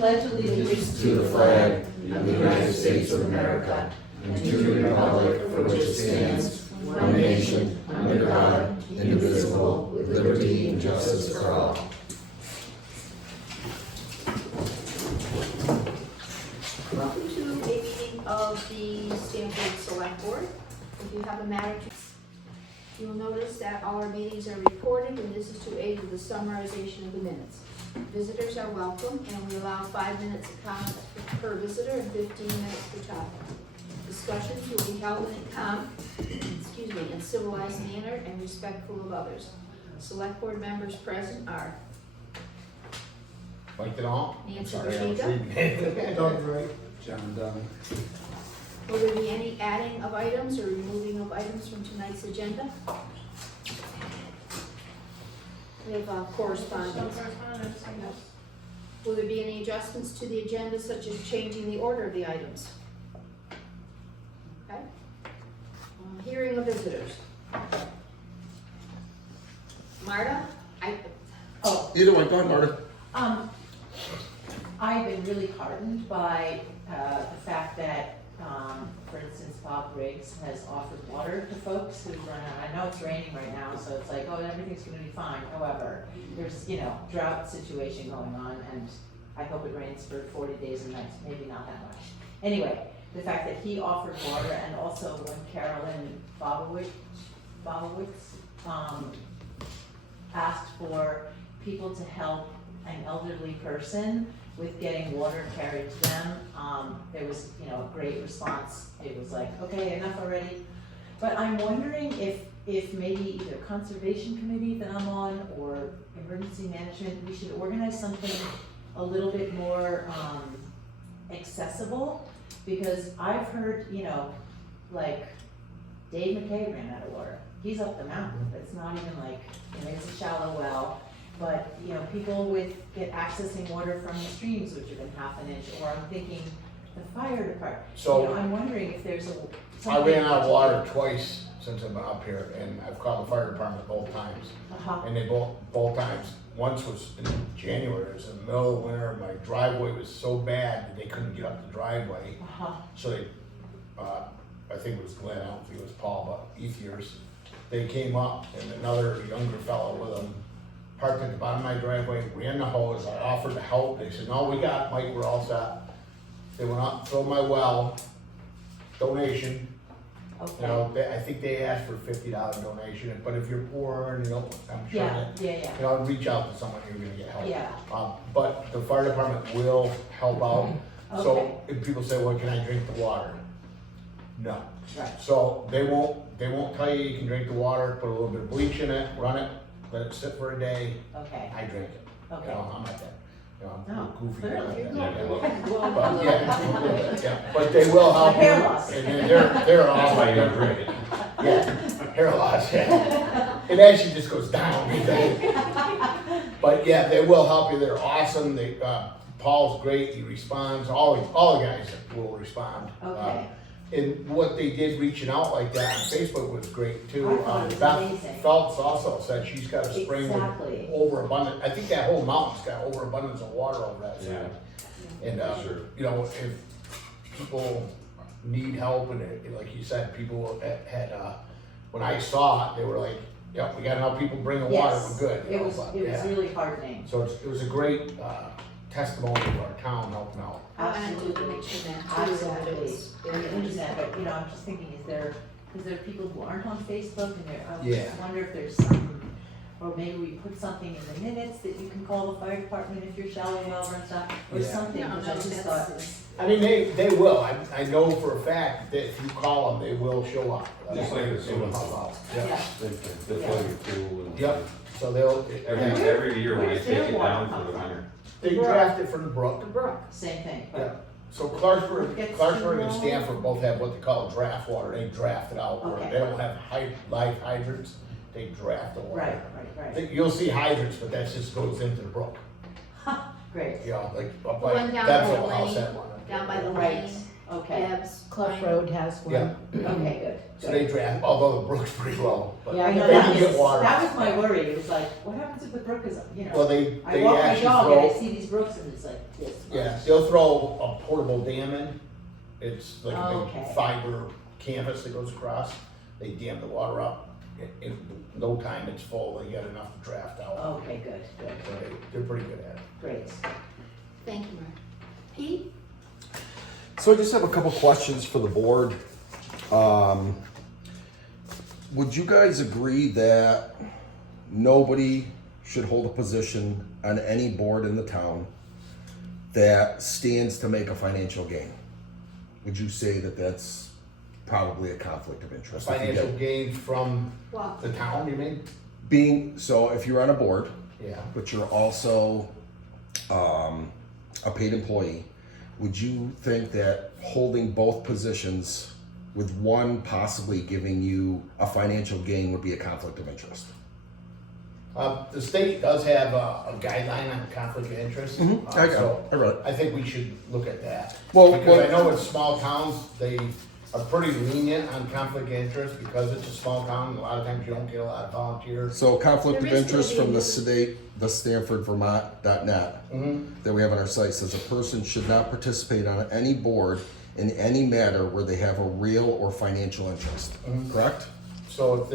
pledge allegiance to the flag of the United States of America and to the republic for which it stands, one nation, under God, indivisible, with liberty and justice for all. Welcome to a meeting of the Stamford Selectboard. If you have a matter to, you will notice that all our meetings are recorded, and this is to aid with the summarization of the minutes. Visitors are welcome, and we allow 5 minutes of comment per visitor and 15 minutes per topic. Discussions will be held in a calm, in civilized manner and respectful of others. Select board members present are Like it all? Nancy Sorry, I was Bashida. reading. Doug Wright. John Dunn. Will there be any adding of items or removing of items from tonight's agenda? We have correspondence. Will there be any adjustments to the agenda, such as changing the order of the items? Okay. Hearing of visitors. Marta? Either way, go ahead, Marta. I've been really heartened by the fact that, for instance, Bob Briggs has offered water to folks who run out. I know it's raining right now, so it's like, oh, everything's gonna be fine. However, there's, drought situation going on, and I hope it rains for 40 days and nights, maybe not that much. Anyway, the fact that he offered water, and also when Carolyn Bobowitz asked for people to help an elderly person with getting water carried to them, there was, a great response. It was like, okay, enough already. But I'm wondering if maybe either conservation committee that I'm on or emergency management, we should organize something a little bit more accessible, because I've heard, like Dave McKay ran out of water. He's up the mountain. It's not even like, it's a shallow well. But, people get accessing water from the streams, which have been half an inch, or I'm thinking the fire department. So I'm wondering if there's I ran out of water twice since I've been up here, and I've called the fire department both times. And they both times, once was in January, it was in the middle of winter, my driveway was so bad that they couldn't get up the driveway. So they, I think it was Glenn, I don't think it was Paul, but Ethiers, they came up, and another younger fellow with them parked at the bottom of my driveway, ran the hose. I offered to help. They said, no, we got it, Mike, we're all set. They went up, filled my well, donation. Okay. I think they asked for a $50 donation, but if you're poor and I'm sure Yeah. reach out to someone, you're gonna get help. Yeah. But the fire department will help out. Okay. So if people say, well, can I drink the water? No. Right. So they won't tell you can drink the water, put a little bit of bleach in it, run it, let it sit for a day. Okay. I drink it. Okay. I'm like that. I'm No, goofy. clearly. But yeah, but they will help you. Hair loss. And then they're all. That's why you don't drink it. Yeah, hair loss, yeah. It actually just goes down. But yeah, they will help you. They're awesome. Paul's great. He responds. All the guys will respond. Okay. And what they did reaching out like that on Facebook was great too. I thought it was Beth amazing. Phelps also said she's got a spring Exactly. with overabundant. I think that whole mountain's got overabundance of water over that side. And Sure. if people need help, and like you said, people had when I saw it, they were like, "Yeah, we got enough people bringing water. Yes. We're good." It was really heartening. So it was a great testimony to our town helping out. Absolutely. mention that too, that it was I very understand, but I'm just thinking, is there people who aren't on Facebook, and I Yeah. just wonder if there's some, or maybe we put something in the minutes that you can call the fire department if your shallow well runs out, or Yeah. something, No, because I just that's- thought, I mean, they will. I know for a fact that if you call them, they will show up. Just like the They will swimming help pool. out. yeah, They play your pool and. Yep. So they'll. Every year when they Where's take their it water down come for the from? winter. They draft it from the brook. the brook. same thing. Yeah. So Clarksburg Gets and too Stamford both have what they call draft water. They draft it out where Okay. they don't have live hydrants. They draft the water. Right. You'll see hydrants, but that just goes into the brook. Great. Like The one down that's by the what I'll lane. send one. Down by the Right. lane. Okay, Deb's. Clough mine. Road has one. Yeah, okay, good. so they draft, although the brook's pretty low, but Yeah, I know they that can get was, water. that was my worry, it was like, what happens if the brook is, you Well, know, they I walk my actually dog and I throw, see these brooks and it's like this. yeah, they'll throw a portable dam in. It's like a Okay. big fiber canvas that goes across. They dam the water up. In no time it's full, they get enough to draft out. Okay, good, good, So they're pretty good at it. great. Thank you, Mark. Pete? So I just have a couple questions for the board. Would you guys agree that nobody should hold a position on any board in the town that stands to make a financial gain? Would you say that that's probably a conflict of interest? If you Financial get- gain from Well, the town, you mean? Being, so if you're on a board, Yeah. but you're also a paid employee, would you think that holding both positions with one possibly giving you a financial gain would be a conflict of interest? The state does have a guideline on conflict of interest. I got So it. I read it. I think we should look at that. Well, Because I well- know in small towns, they are pretty lenient on conflict of interest because it's a small town. A lot of times you don't get a lot of volunteers. So conflict of There is interest gonna from be the a- state, the Stanford.Vermont.net that we have on our site says a person should not participate on any board in any matter where they have a real or financial interest. Correct? So if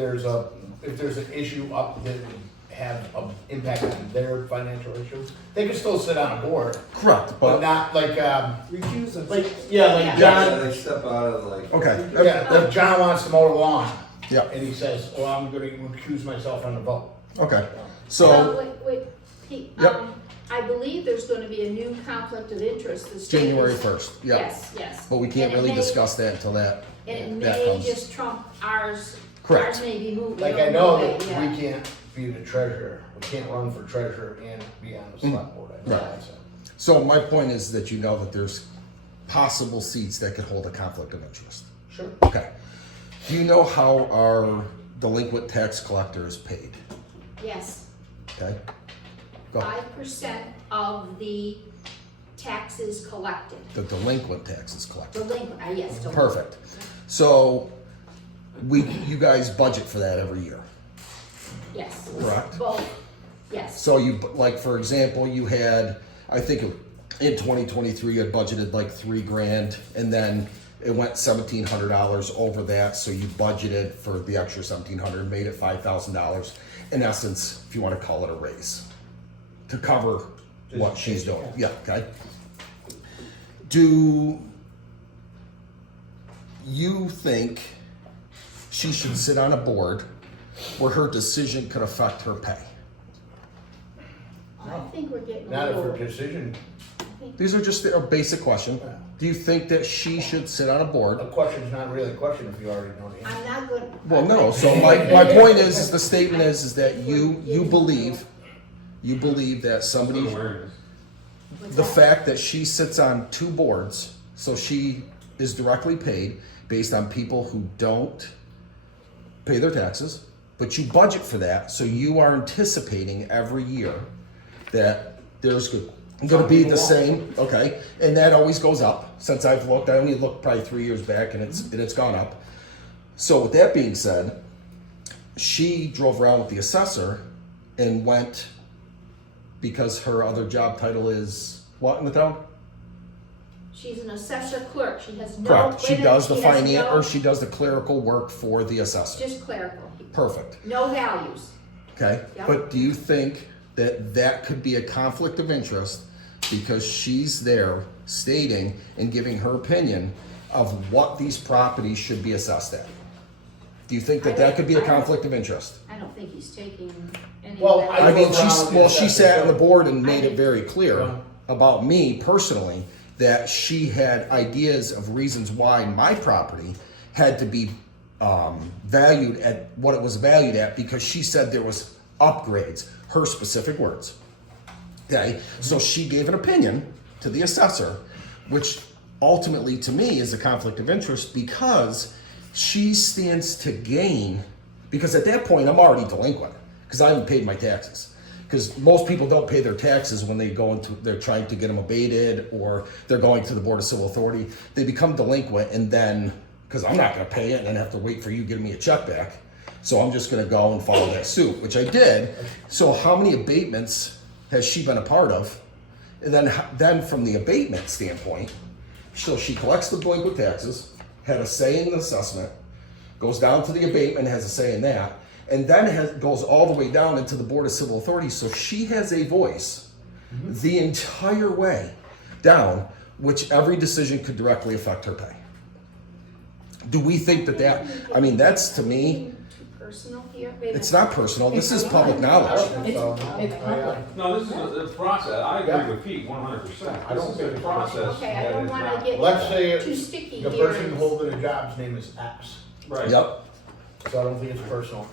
there's an issue up that would have an impact on their financial issues, they can still sit on a board, Correct, but but not like, Recuse themselves. like, yeah, like Yeah. John, They step out of like. okay. yeah, like John wants to mow the lawn. Yeah. And he says, well, I'm gonna recuse myself from the vote. Okay. So wait, Pete, Yep. I believe there's gonna be a new conflict of interest. The state January is- 1st. Yeah. Yes, yes. But we can't And it really may- discuss that until that. And it that may comes. just trump ours. Correct. Ours may be moved. Like I know away, that yeah. we can't be the treasurer, we can't run for treasurer and be on the select board. I know Right. that, so. So my point is that you know that there's possible seats that could hold a conflict of interest. Sure. Okay. Do you know how our delinquent tax collector is paid? Yes, Okay. Go. 5% of the taxes collected. The delinquent tax is collected. Delinquent, yes. delinquent. Perfect. So you guys budget for that every year, Yes. correct? Both, yes. So you, like, for example, you had, I think in 2023, you had budgeted like $3,000 and then it went $1,700 over that. So you budgeted for the extra $1,700, made it $5,000. In essence, if you want to call it a raise to cover what she's doing. Yeah, okay. Do you think she should sit on a board where her decision could affect her pay? I think we're getting Not a if her little. decision, These are just a basic question. Do you think that she should sit on a board? a question's not really a question if you already know the answer. I'm not good. Well, no. So my point is the statement is that you believe that somebody, Awareness. What's the that? fact that she sits on two boards, so she is directly paid based on people who don't pay their taxes, but you budget for that, so you are anticipating every year that there's going to be the same, okay, and that always goes up. Since I've looked, I only looked probably 3 years back, and it's gone up. So with that being said, she drove around with the assessor and went, because her other job title is what in the town? She's an assessor clerk. She has no. Correct. She does the she has finance, no- or she does the clerical work for the assessor. Just clerical. Perfect. No values. Okay. Yep. But do you think that that could be a conflict of interest because she's there stating and giving her opinion of what these properties should be assessed at? Do you think that that could be a conflict of interest? I don't think he's taking any. Well, of that. I mean, drove around with the she assessor, sat on the so- board and made I it very clear Yeah. about me personally that she had ideas of reasons why my property had to be valued at what it was valued at because she said there was upgrades, her specific words. Okay, so she gave an opinion to the assessor, which ultimately to me is a conflict of interest because she stands to gain, because at that point I'm already delinquent because I haven't paid my taxes. because most people don't pay their taxes when they're trying to get them abated, or they're going to the Board of Civil Authority. They become delinquent, and then, because I'm not going to pay it and then have to wait for you to give me a check back, so I'm just going to go and follow that suit, which I did. So how many abatements has she been a part of? And then from the abatement standpoint, so she collects the delinquent taxes, had a say in the assessment, goes down to the abatement, has a say in that, and then goes all the way down into the Board of Civil Authority. So she has a voice the entire way down, which every decision could directly affect her pay. Do we think that, I mean, that's, to me, Too personal here? it's not personal. This is public I knowledge. don't think so. It's public. No, this is a process. I agree with Pete 100%. I don't This is think a it's process. Okay, I that don't is wanna not- get Let's say too sticky the here. person holding the job's name is X, Right. Yep. so I don't think it's personal,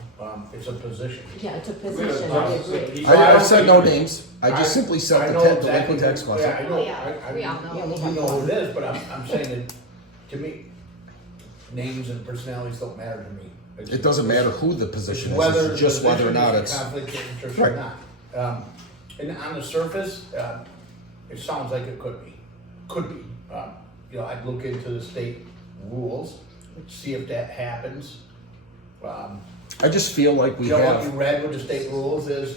it's a position. Yeah, it's a We have position, a I process that agree. Pete- I've said no names. I just simply I said the know 10 exactly delinquent tax who- question. Yeah, I know, Yeah, we all know. Yeah, we I know who it is, but I'm saying that, to me, names and personalities don't matter to me. It's- It doesn't matter who the It's position is, whether it's just the whether or position not is it's. a conflict of interest Right. or not. And on the surface, it sounds like it could be. You know, I'd look into the state rules, see if that happens. I just feel like we You know what you have, read with the state rules is,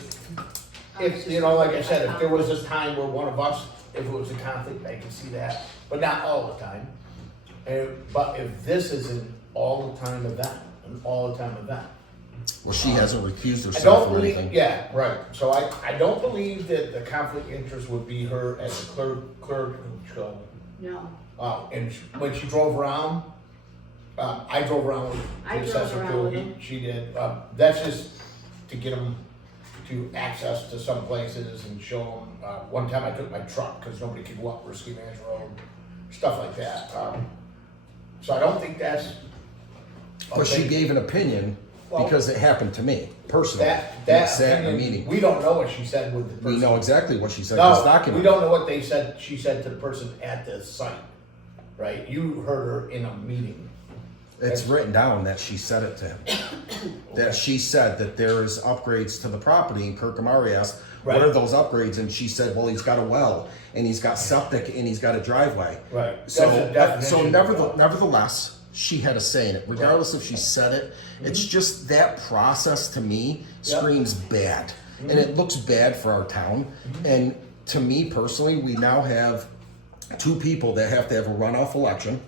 if, you know, like I said, if there was a time where one of us, if it was a conflict, I could see that, but not all the time. But if this is an all the time event, well, she hasn't recused I herself don't or believe, anything. yeah, right, so I don't believe that the conflict of interest would be her as a clerk, No, and when she drove around, I drove around with I the drove assessor around too, with him. she did, that's just to get them to access to some places and show them, one time I took my truck, cause nobody could go up Risky Man's Road, stuff like that, so I don't think that's. But she okay. gave an opinion Well, because it happened to me personally. That It sat in a opinion, meeting. we don't know what she said with the person. We know exactly what she said in this No, document. we don't know what she said to the person at the site, right? You heard her in a meeting. It's written down that she said it to him. That she said that there is upgrades to the property, and Kirk Amari asked, what are Right. those upgrades? And she said, well, he's got a well, and he's got septic, and he's got a driveway. Right. So, That's a so definition. nevertheless, she had a say in it, regardless if she said it. It's just that process to me Yep. screams bad, and it looks bad for our town. And to me personally, we now have two people that have to have a runoff election,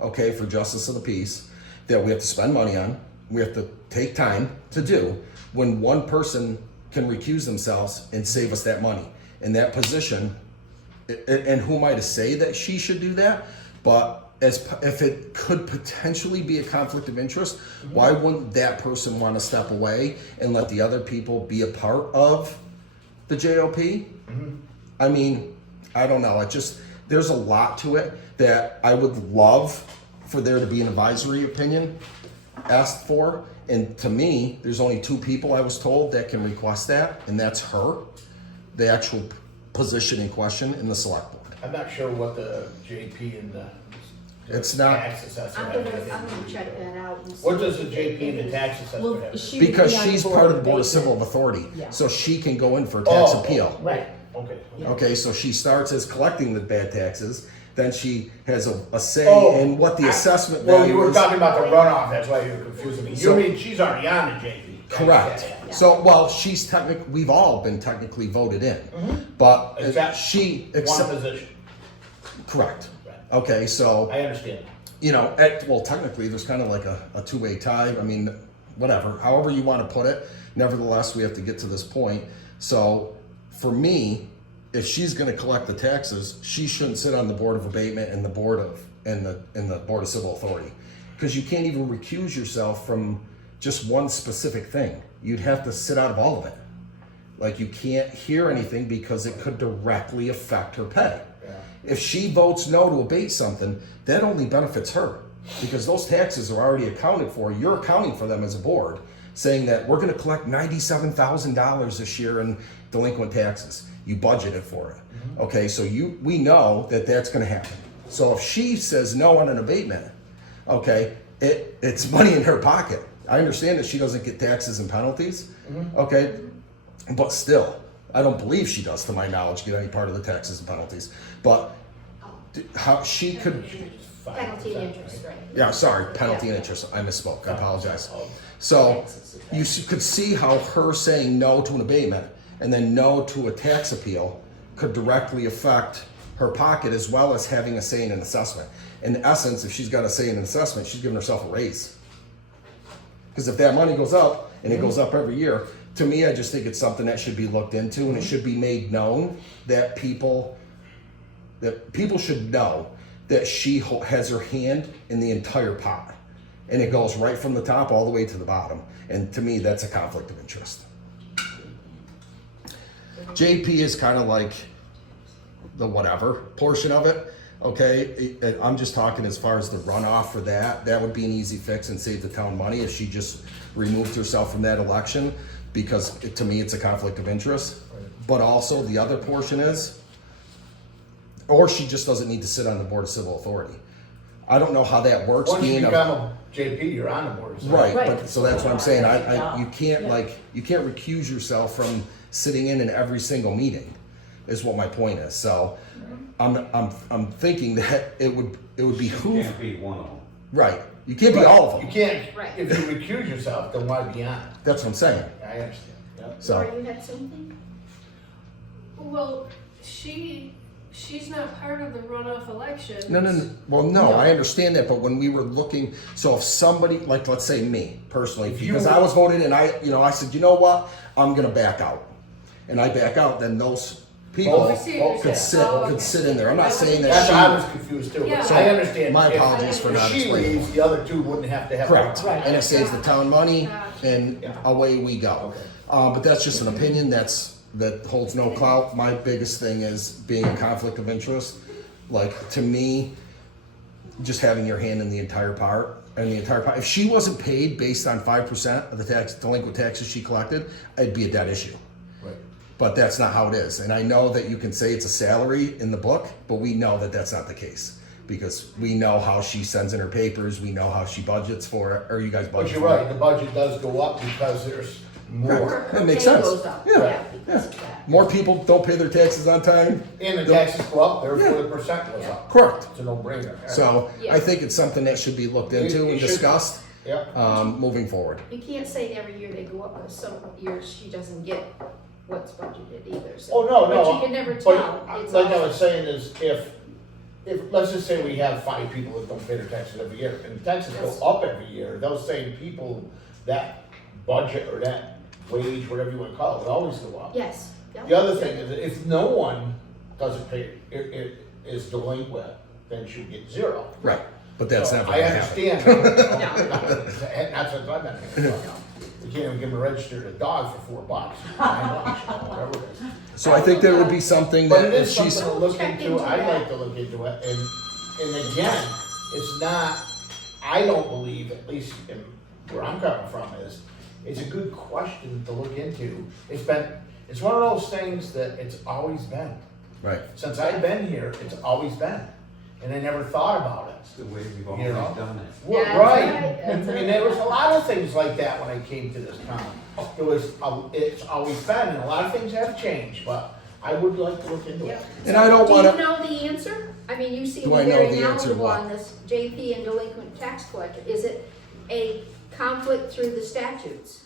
okay, for justice of the peace, that we have to spend money on. We have to take time to do when one person can recuse themselves and save us that money in that position. And who am I to say that she should do that? But if it could potentially be a conflict of interest, why wouldn't that person want to step away and let the other people be a part of the JOP? I mean, I don't know. There's a lot to it that I would love for there to be an advisory opinion asked for. And to me, there's only two people I was told that can request that, and that's her, the actual position in question in the select board. I'm not sure what the JP and the. It's not- Tax assessor I'm have gonna, anything I'm to gonna do check with it. that out and see. What does the JP and the tax assessor Well, have? to do? she would Because be on she's the part of the Board of abatement. Civil Authority, Yeah. so she can go in for a tax Oh, appeal. Right. Okay. Yeah. Okay, so she starts as collecting the bad taxes, then she has a say Oh, in what the assessment Well, you value were is. talking about the runoff, that's why you were confusing me. You So- mean she's already on the JP? Correct. Yeah, yeah. So, well, we've all been technically voted in, but Except she, One position, correct. Right. Okay, so, I understand. well, technically, there's kind of like a two-way tie. I mean, whatever, however you want to put it. Nevertheless, we have to get to this point. So, for me, if she's going to collect the taxes, she shouldn't sit on the Board of Abatement and the Board of Civil Authority, because you can't even recuse yourself from just one specific thing. You'd have to sit out of all of it. Like, you can't hear anything because it could directly affect her pay. Yeah. If she votes no to abate something, that only benefits her, because those taxes are already accounted for. You're accounting for them as a board, saying that we're going to collect $97,000 this year in delinquent taxes. You budgeted for it. Okay, so we know that that's going to happen. So if she says no on an abatement, okay, it's money in her pocket. I understand that she doesn't get taxes and penalties, okay, but still, I don't believe she does, to my knowledge, get any part of the taxes and penalties. But how she could, Penalty and interest, right? yeah, sorry, penalty and interest. I misspoke. I apologize. So you could see how her saying no to an abatement and then no to a tax appeal could directly affect her pocket, as well as having a say in an assessment. In essence, if she's got a say in an assessment, she's giving herself a raise. Because if that money goes up, and it goes up every year, to me, I just think it's something that should be looked into, and it should be made known that people should know that she has her hand in the entire pot. And it goes right from the top all the way to the bottom. And to me, that's a conflict of interest. JP is kind of like the whatever portion of it. Okay, I'm just talking as far as the runoff for that. That would be an easy fix and save the town money if she just removed herself from that election, because to me it's a conflict of interest. But also the other portion is, or she just doesn't need to sit on the Board of Civil Authority. I don't know how that works. Once you being become a JP, you're on the board. So. right, Right. but so that's what I'm saying. You can't you can't recuse yourself from sitting in every single meeting, is what my point is. So I'm thinking that it would You behoove, can't be one of them. right. You can't be all of You them. can't, Right. if you recuse yourself, then why be on it? That's what I'm saying. I understand. Yep. So Laura, you had something? Well, she's not part of the runoff election. no. Well, no, I understand that, but when we were looking, so if somebody, like let's say me personally, If you because were- I was voted and I said, you know what, I'm gonna back out, and I back out, then those people Oh, I see what you're could saying. could sit in there. I'm not saying That's that why I she. was confused too, Yeah. but So, I understand. my if- apologies for not If she explaining. leaves, the other two wouldn't have to have. Correct, Right. and it saves the town money, Gotcha. and Yeah. away we go. Okay. But that's just an opinion. That holds no clout. My biggest thing is being a conflict of interest. Like, to me, just having your hand in the entire part, and the entire pot. If she wasn't paid based on 5% of the delinquent taxes she collected, it'd be a dead issue. Right. But that's not how it is. And I know that you can say it's a salary in the book, but we know that that's not the case. Because we know how she sends in her papers, we know how she budgets for it, or you guys But budget you're for right, it. the budget does go up because there's more. That makes Pay sense. goes up, Yeah, because of that. More people don't pay their taxes on time. And the taxes go up, therefore Yeah. the percent goes up. Correct. It's a no-brainer. So Yeah. I think it's something that should be looked into It and should. discussed Yep. moving forward. You can't say every year they go up, because some years she doesn't get what's budgeted either, so. Oh, no, But no. you can never But tell. It's like I all- was saying is if, let's just say we have 5 people that don't pay their taxes every year, and the taxes Yes. go up every year, those same people, that budget or that wage, whatever you wanna call it, would always go up. Yes. Yep. The other thing is that if no one doesn't pay, it is delinquent, then she'll get 0. Right. But that's So not I gonna happen. understand. That's what I've been here. We can't even give them a registered dog for $4, $9, whatever it is. So I think there would be something But that it if is she's, something to look Check into, into I'd that. like to look into it, and again, it's not, I don't believe, at least in where I'm coming from is, it's a good question to look into. It's one of those things that it's always been. right. Since I've been here, it's always been, and I never thought about it. It's the way we've You always know? done it. Well, That's right, right, that's and there was a lot of things like that when I came to this town. It's always been, and a lot of things have changed, but I would like to look into it. Yep. And I don't Do you wanna, know the answer? I mean, you seem Do I know very the answer knowledgeable what? on this JP and delinquent tax collector. Is it a conflict through the statutes?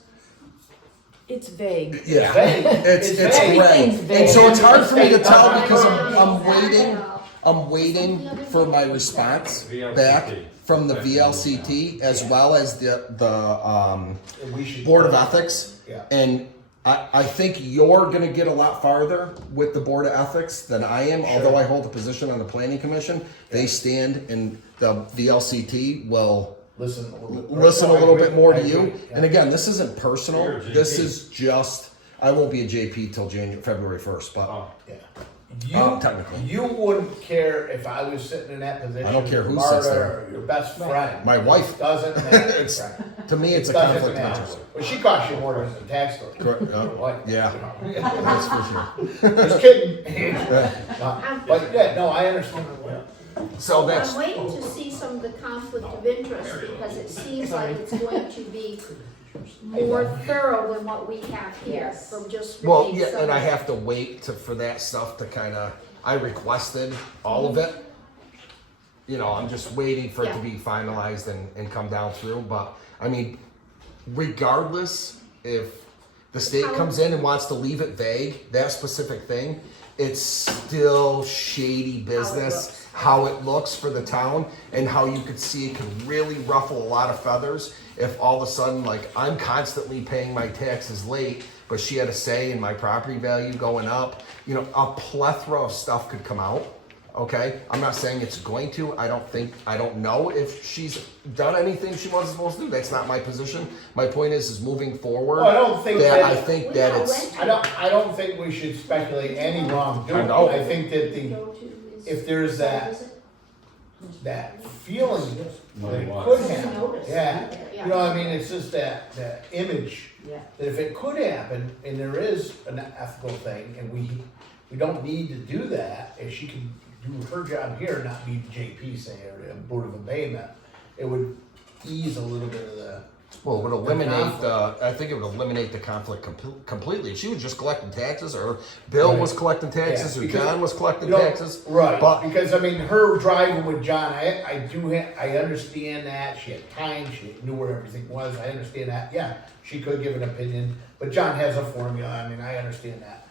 It's vague. yeah. Vague. It's It's gray. Everything's And so it's vague. hard for me to tell It's because vague. I'm waiting for my response back from the VLCT as well as the We should. Board of Ethics. Yeah. And I think you're gonna get a lot farther with the Board of Ethics than I am, although I hold a position on the Planning Commission. They stand and the VLCT will Listen listen a little bit more to I you. agree. And again, this isn't personal. You're a JP. This is just, I won't be a JP till February 1st, but Oh, Yeah. technically. You wouldn't care if I was sitting in that position. I don't care who Marta sits there. or your best friend. My wife. Doesn't matter. It's- to me, it's a It doesn't conflict of matter. interest. But she costs you more than the tax collector. Correct, yeah. Yeah. That's for sure. Just kidding. But yeah, no, I understand. Yeah. So I'm waiting to see some of the conflict of interest because it seems like it's going to be more thorough than what we have here, Yes. from just Well, reading yeah, and I some- have to wait for that stuff to kinda, I requested all of it. You know, I'm just waiting for it to Yeah. be finalized and come down through, but, I mean, regardless, if the state comes in and wants to leave it vague, that specific thing, it's still shady business, how it looks for the town, and how you could see it can really ruffle a lot of feathers if all of a sudden, like, I'm constantly paying my taxes late, but she had a say in my property value going up. You know, a plethora of stuff could come out. Okay, I'm not saying it's going to. I don't know if she's done anything she wasn't supposed to do. That's not my position. My point is moving forward. Well, I don't think that that- I think We that know it's. when I don't think we should speculate any wrongdoing. I know. I think that Go to this- if there's that feeling No, that it why? could Doesn't happen, notice. yeah. Yeah. You know, I mean, it's just that image, Yeah. that if it could happen, and there is an ethical thing, and we don't need to do that, if she can do her job here, not be the JP, say, or the Board of Abatement, it would ease a little bit of the, Well, it would eliminate conflict. I think it would eliminate the conflict completely. If she was just collecting taxes, or Bill was Right. collecting taxes, Yeah, or because, John was collecting you know, taxes. right, But because I mean, her driving with John, I understand that, she had time, she knew where everything was, I understand that, yeah, she could give an opinion, but John has a formula, I mean, I understand that.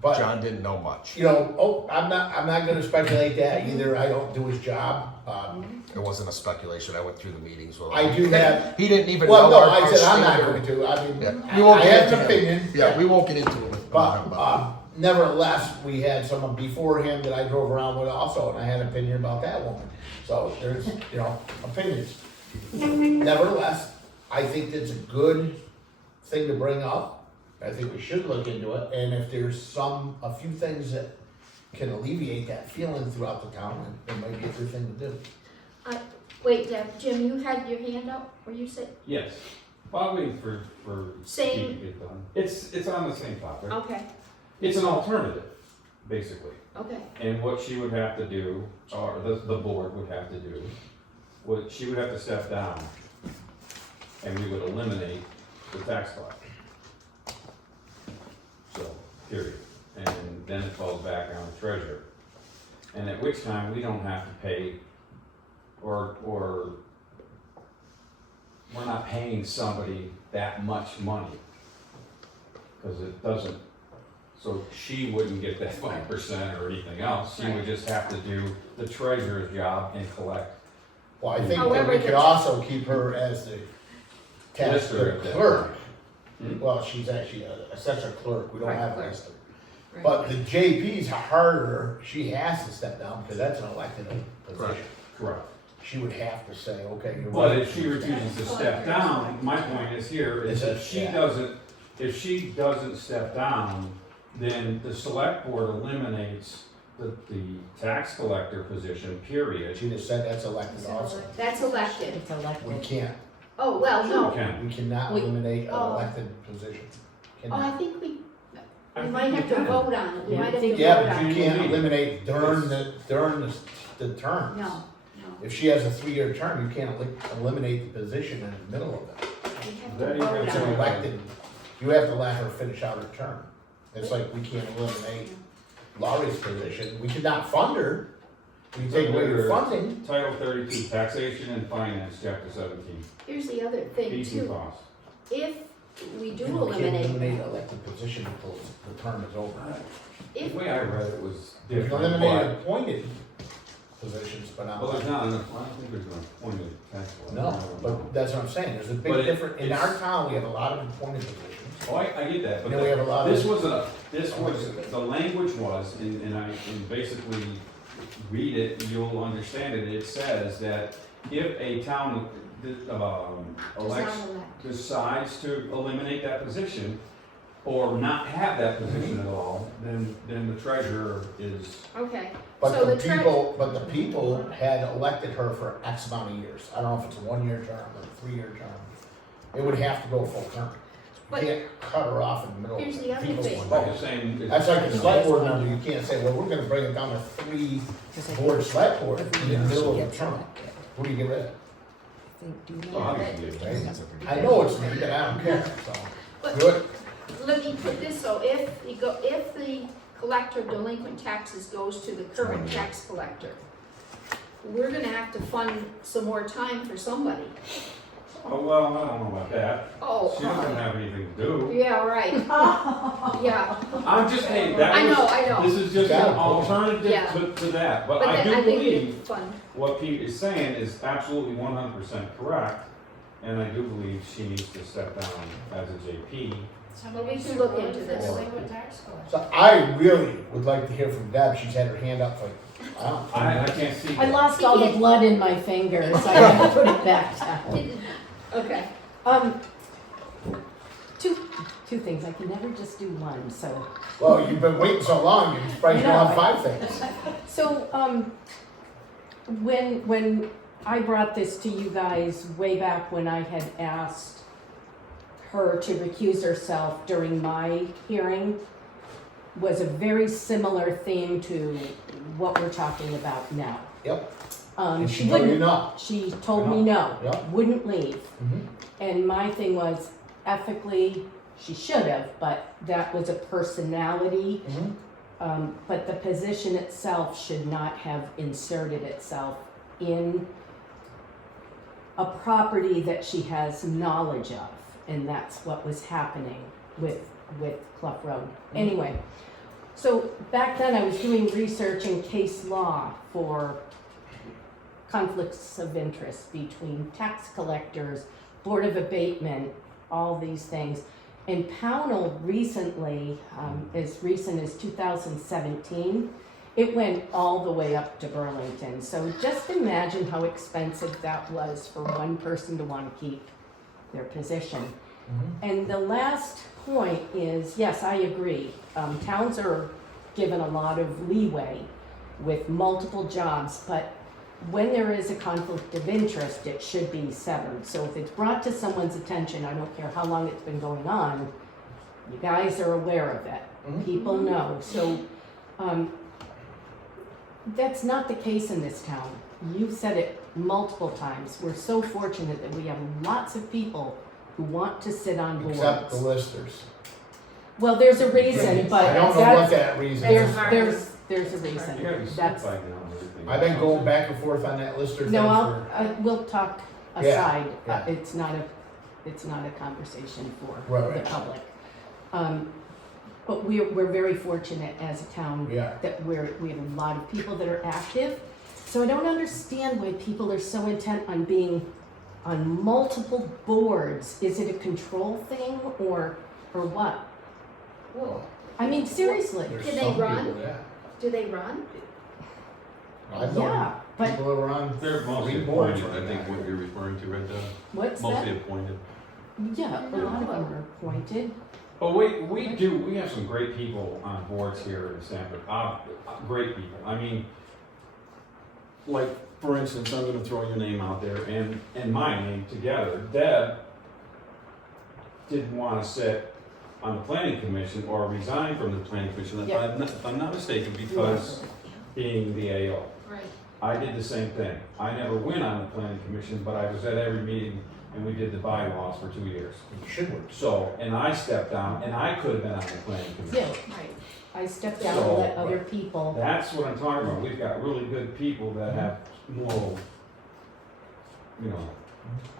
But, John didn't know much. you know, I'm not gonna speculate that either, I don't do his job, It wasn't a speculation. I went through the meetings with him. I do have, He didn't even well, know no, our I said I'm not standard. going to, I mean, Yeah. We won't I get have an into it. opinion. Yeah, we won't get into it with. But, nevertheless, we had someone before him that I drove around with also, and I had an opinion about that woman. So there's, you know, opinions. Nevertheless, I think that's a good thing to bring up. I think we should look into it, and if there's a few things that can alleviate that feeling throughout the town, it might be a good thing to do. Wait, Jim, you had your hand up, or you said, Yes, probably for Same. Steve to get done. It's on the same topic. okay, It's an alternative, basically. okay, And what she would have to do, or the board would have to do, she would have to step down, and we would eliminate the tax collector. So, period. And then it falls back on the treasurer. And at which time, we don't have to pay, or we're not paying somebody that much money. Because it doesn't, so she wouldn't get that 5% or anything else. She would just have to do the treasurer's job and collect. Well, I think that However, we could also keep her as the tax Lister at that clerk. Hmm? Well, she's actually an assessor clerk, we don't Right, have a clerk. lister. Right. But the JP's harder, she has to step down, because that's an elected position. Correct. She would have to say, okay, you're But right. if she refuses to step down, my point is here, is if she doesn't step down, then the select board eliminates the tax collector position, period. She just said that's elected also. that's elected. It's elected. We can't, Oh, well, no, Okay. we cannot We- eliminate an Oh. elected position. oh, Cannot. I think we I might think have you to can. vote on it, we Yeah, might have to vote Yeah, on but you it. can't eliminate during the terms. No, If she has a 3-year term, you can't eliminate the position in the middle of it. we have That to even vote It's on an it. elected, you have to let her finish out her term. It's like we can't eliminate Laurie's position, we cannot fund her, we can take away her funding. Title 32, Taxation and Finance, Chapter 17, Here's the other thing fees and too, costs. if we do You can't eliminate, eliminate elected position until the term is over. The if, way I read it was You can different, eliminate but, appointed positions, but not. well, there's not enough, I don't think there's an appointed tax collector. No, but that's what I'm saying, there's a But big difference, in it's- our town, we have a lot of appointed positions. Oh, I get that, but And then we have a lot of- this was, the language was, and basically read it, you'll understand it, it says that if a town, elects, decides to eliminate that position, or not have that position at all, then the treasurer is, okay, But So the the people, had elected her for X amount of years, I don't know if it's a 1-year term or a 3-year term. It would have to go full term. You But- can't cut her off in the middle of Here's it. the other People thing. would like vote. you're saying. That's like the select board member, you can't say, well, we're gonna bring it down to 3 board select board in the middle of the term. Who do you get rid of? think, do you know? Obviously, it's- I know it's me, but I don't care, so, But good. let me put this, so if the collector of delinquent taxes goes to the current tax collector, we're gonna have to fund some more time for somebody. Oh, well, I don't know about that. Oh, She doesn't have anything to do. yeah, right. Yeah, I'm just saying, that I was, know, I know. this is just Yeah. an alternative Yeah. to that, but But I then do I think we believe fund. what Pete is saying is absolutely 100% correct, and I do believe she needs to step down as a JP. Somebody we needs can to look run into for this. delinquent tax collector. So I really would like to hear from Deb, she's had her hand up for, I don't. I can't see I that. lost all the blood in my fingers, I had to put it back down. Okay. Two things, I can never just do one, so. Well, you've been waiting so long, you're surprised you don't have 5 things. So, when I brought this to you guys way back when I had asked her to recuse herself during my hearing, was a very similar theme to what we're talking about now. Yep, She and she told you wouldn't, no. she told me no, Yeah. wouldn't leave. Mhm. And my thing was, ethically, she should have, but that was a personality. Mhm. But the position itself should not have inserted itself in a property that she has knowledge of. And that's what was happening with Clough Road. Anyway, so back then I was doing research in case law for conflicts of interest between tax collectors, Board of Abatement, all these things. And Pownell recently, as recent as 2017, it went all the way up to Burlington. So just imagine how expensive that was for one person to want to keep their position. And the last point is, yes, I agree. Towns are given a lot of leeway with multiple jobs, but when there is a conflict of interest, it should be severed. So if it's brought to someone's attention, I don't care how long it's been going on, you guys are aware of it. Mhm. People know. So that's not the case in this town. You've said it multiple times. We're so fortunate that we have lots of people who want to sit on boards. Except the listers. Well, there's a reason, but I don't know what that's, that reason there's, is. there's a reason. You gotta be That's, certified now and everything. I've been going back and forth on that lister thing no, for, we'll talk Yeah, aside. yeah. It's not a conversation for Right, the right. public. But we're very fortunate as a town we are. that we have a lot of people that are active. So I don't understand why people are so intent on being on multiple boards. Is it a control thing or what? Well, I mean, seriously. There's Can they some run? people, yeah. do they run? I've known Yeah, but people that were on They're mostly 3 boards. appointed, I think what you're referring to right there, what's mostly that? appointed. Yeah, a lot of them are appointed. But we have some great people on boards here in Stamford, great people. I mean, like, for instance, I'm gonna throw your name out there and my name together. Deb didn't wanna sit on the planning commission or resign from the planning commission, if I'm not mistaken, because being the AO. Right. I did the same thing. I never went on the planning commission, but I was at every meeting and we did the bylaws for 2 years. You should work. So, and I stepped down, and I could have been on the planning Yeah, commission. Right. I stepped down So, and let other people. That's what I'm talking about. We've got really good people that have moral,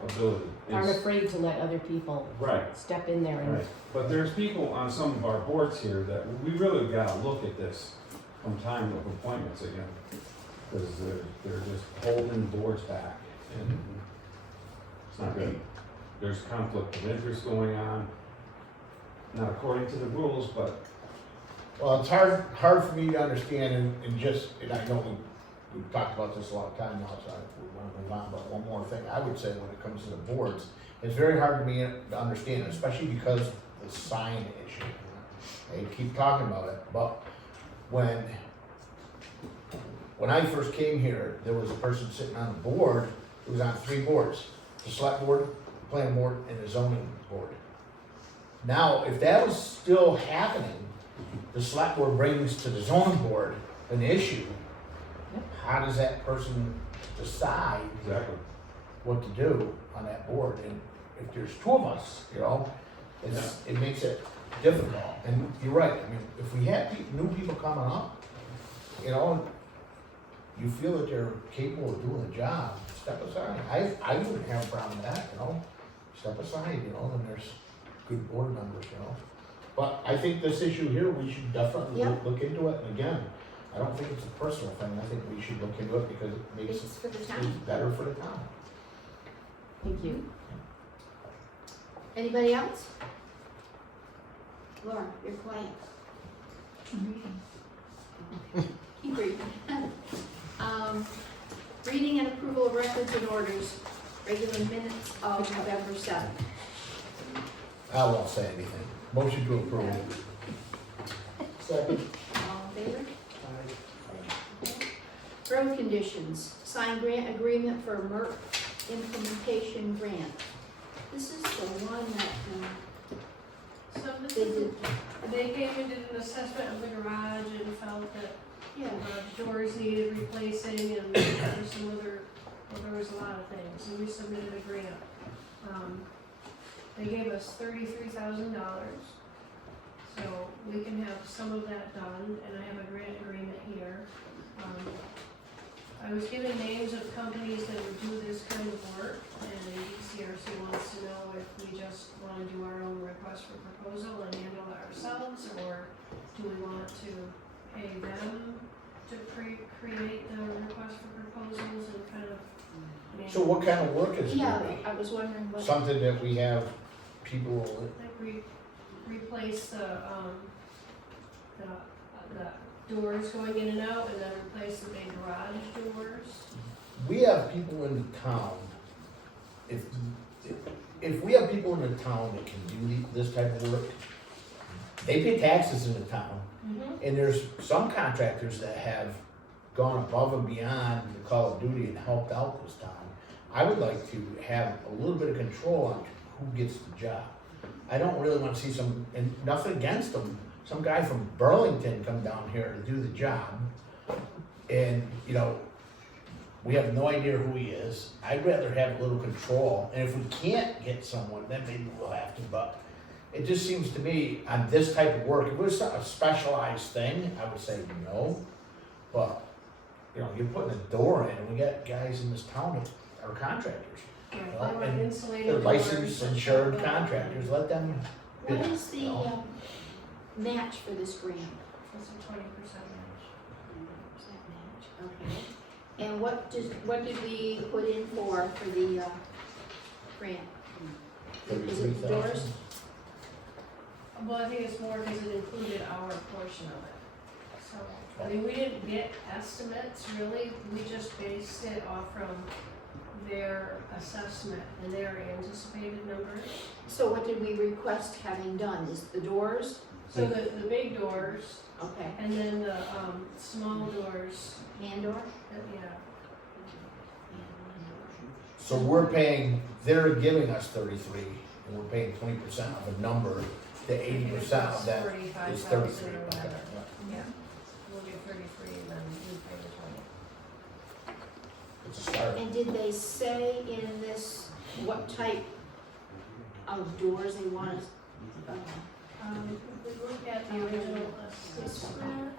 ability. Aren't afraid to let other people Right, step in there and. right. But there's people on some of our boards here that we really gotta look at this from time of appointments again. Because they're just holding boards back, and it's not good. There's conflict of interest going on, not according to the rules, but Well, it's hard for me to understand and I know we've talked about this a long time now, so we want to move on, but one more thing, I would say when it comes to the boards, it's very hard for me to understand, especially because of the sign issue. They keep talking about it, but when I first came here, there was a person sitting on the board, who was on 3 boards, the select board, the planning board, and the zoning board. Now, if that was still happening, the select board brings to the zoning board an issue, how does that person decide exactly. what to do on that board, and if there's two of us, you know, it makes it difficult, and you're right, I mean, if we had new people coming up, you know, you feel that they're capable of doing the job, step aside. I wouldn't have a problem with that, you know, step aside, you know, and there's good board members, you know. But I think this issue here, we should definitely Yeah. look into it, and again, I don't think it's a personal thing, I think we should look into it because it makes It's for the things town. better for the town. Thank you. Anybody else? Laura, you're quiet. Keep reading. Reading and approval of records and orders, regular minutes of November 7th. I won't say anything. Motion to approve. Second. All in favor? Road conditions, signed grant agreement for MERP Implementation Grant. This is the one that, So this they is, did, they came and did an assessment of the garage and felt that yeah, doors needed replacing and there was some other, well, there was a lot of things, and we submitted a grant. They gave us $33,000, so we can have some of that done, and I have a grant agreement here. I was given names of companies that would do this kind of work, and the DCRC wants to know if we just wanna do our own request for proposal and handle it ourselves, or do we want to pay them to create the request for proposals and kind of manage. So what kind of work is it yeah, gonna be? I was wondering what. Something that we have people, Like replace the doors going in and out, and then replace the big garage doors. we have people in the town, if we have people in the town that can do this type of work, they pay taxes in the town. And there's some contractors that have gone above and beyond the call of duty and helped out this town. I would like to have a little bit of control on who gets the job. I don't really wanna see some, and nothing against them, some guy from Burlington come down here to do the job. And, you know, we have no idea who he is. I'd rather have a little control, and if we can't get someone, then maybe we'll have to, but it just seems to me, on this type of work, if it was a specialized thing, I would say no. But, you know, you're putting a door in, and we got guys in this town that are contractors. Yeah, Well, they want and insulated They're doors. licensed, insured contractors, let them What bid, is the you know? match for this grant? It's a 20% match. Is that match? Okay. And what did we put in for the grant? Is it the doors? Well, I think it's more because it included our portion of it. So, I mean, we didn't get estimates really, we just based it off from their assessment and their anticipated numbers. So what did we request having done? Is the doors? So the big doors, Okay. and then the, small doors, Hand door? yeah. So we're paying, they're giving us 33, and we're paying 20% of a number, the 80% of that is 33. 45,000 or Okay, whatever. yeah. Yeah, we'll get 33 and then we pay the 20. It's a start. And did they say in this what type of doors they want us? If we look at the original assessment,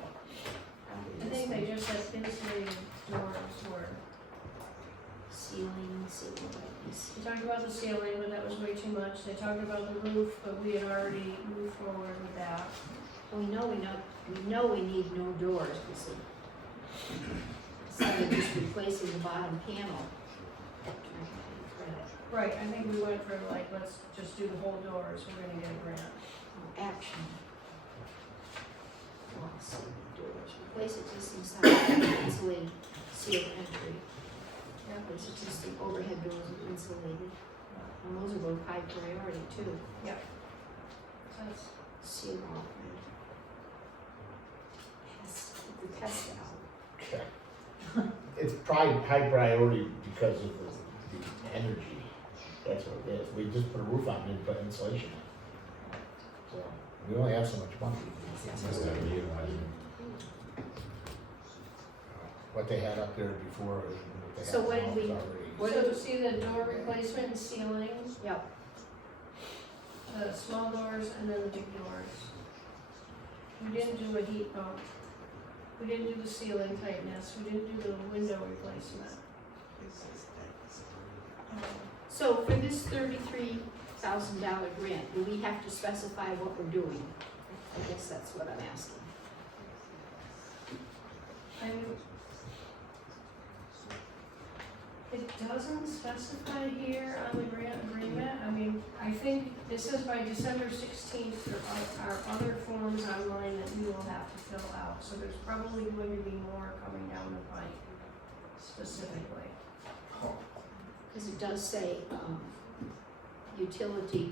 I think they just said insulated doors were, Ceiling. we talked about the ceiling, but that was way too much. They talked about the roof, but we had already moved forward with that. We know we need no doors, you see. Instead of just replacing the bottom panel. Right, I think we went for like, let's just do the whole doors, we're gonna get a grant. Action. Doors, replace existing side insulated sealed entry. Replace existing overhead doors with insulated. And those are both high priority too. So that's, Seal off. Yes, get the test out. Okay. It's probably high priority because of the energy. That's what it is. We just put a roof on it and put insulation in. So, we only have so much money. Must have been utilizing. What they had up there before, what they had So what did now we- is already What So is, see the door replacement and ceilings, yep, the small doors and then the big doors. We didn't do a heat pump. We didn't do the ceiling tightness. We didn't do the window replacement. so for this $33,000 grant, do we have to specify what we're doing? I guess that's what I'm asking. It doesn't specify here on the grant agreement. I mean, I think it says by December 16th, there are other forms online that you will have to fill out. So there's probably going to be more coming down the pipe specifically. Because it does say, utility,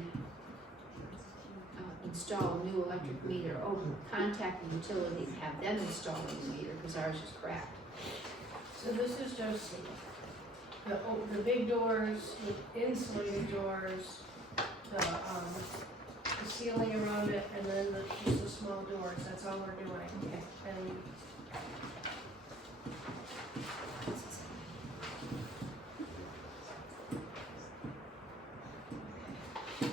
install new electric meter, or contact the utility and have them install a new meter, because ours is cracked. So this is just the big doors, the insulated doors, the ceiling around it, and then just the small doors. That's all we're doing. Okay. And Well,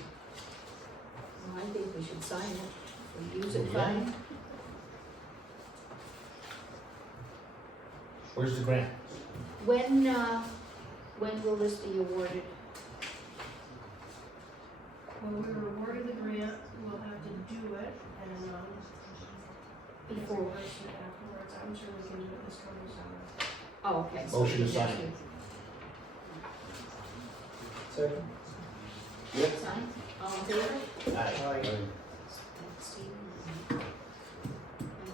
I think we should sign it. We use it Yeah. fine. Where's the grant? When will this be awarded? when we were awarded the grant, we'll have to do it and, Before. reimbursement afterwards. I'm sure we can do it this coming summer. Oh, okay. so Motion to we sign. have Second? to Sign, all in favor? Aye. Stephen. And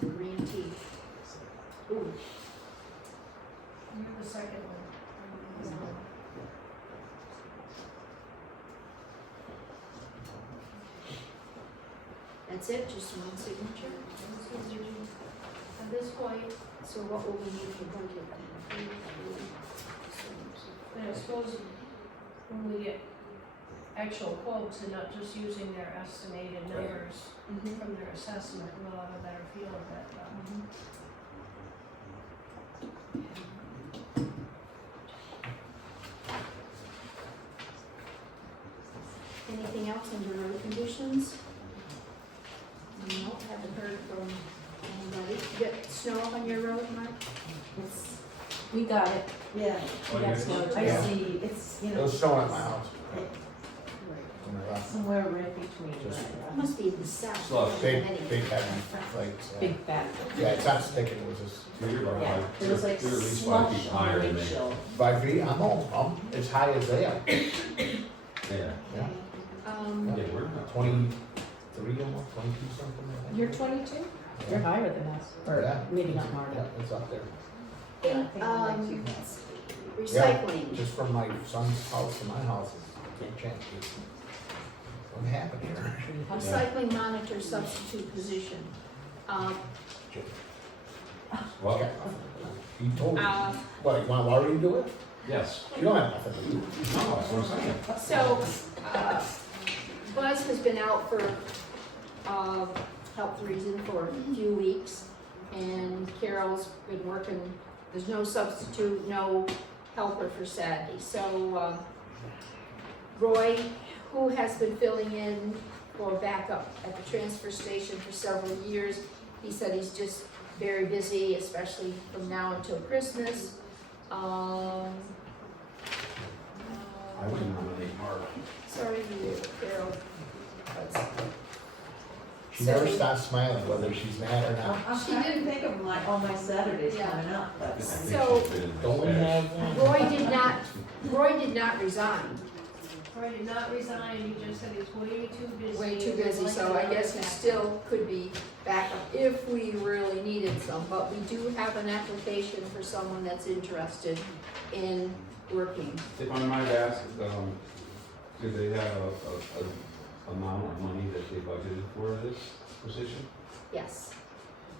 the grantee. Ooh, You're the second one. that's it, just one signature? At this point, So what will we need for budget then? and I suppose when we get actual quotes and not just using their estimated numbers from their assessment, we'll have a better feel of it. Anything else under road conditions? No, haven't heard from anybody. You got snow on your road, Mark? We got it. Yeah, Oh, you That's guys- no- I Yeah. see, it's, you It know, was snowing at my house. Right. When I left. somewhere right between, Just- It must be in the south. Slush. Big, Many- big heavy flakes. Big fat. Yeah, it's not sticking, it was just You're about yeah, five- there was like you're at least 5 feet slush on higher the than me. windshield. 5 feet. I'm as high as they are. Yeah, Yeah. yeah, we're not. 23 almost, 22 something like that. You're 22? You're higher than us, or Yeah. maybe not more. Yeah, it's up there. Yeah, I think I'm like 2 Um, months. recycling. Just from my son's house to my house, can't change it. What happened here? Recycling monitor substitute position. Well, Okay. He told me. Uh, What, you want Laurie to do it? yes. You don't have nothing to do. No, that's what I'm saying. So, Buzz has been out for, health reason for a few weeks, and Carol's been working, there's no substitute, no helper for Saturday, so, Roy, who has been filling in for backup at the transfer station for several years, he said he's just very busy, especially from now until Christmas. I would nominate Mark. Sorry, Carol. She never stops smiling, whether she's mad or not. I'm She trying to didn't- think of like all my Saturdays Yeah. coming up, but. I think So- she's been in Don't we the have? Roy did not resign, Roy did not resign, he just said he's way too busy. way too busy, so I guess he still could be backup if we really needed some, but we do have an application for someone that's interested in working. If I might ask, do they have a amount of money that they budgeted for this position? Yes,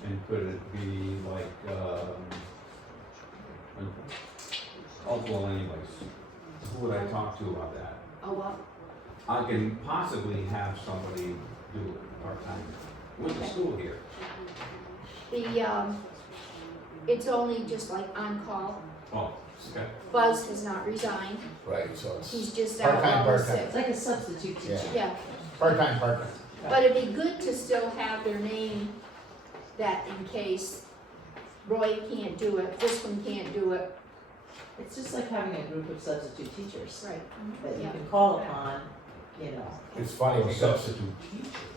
And could it be like, well, anyways, who would I talk to about that? oh, well, I can possibly have somebody do it part-time, went to school here. it's only just like on call, Oh, okay. Buzz has not resigned, Right, so it's he's just out part-time, on part-time. sick. It's like a substitute teacher. Yeah, Part-time. but it'd be good to still have their name, that in case Roy can't do it, this one can't do it. It's just like having a group of substitute teachers Right. that you Yeah. can call upon, you know. It's funny because.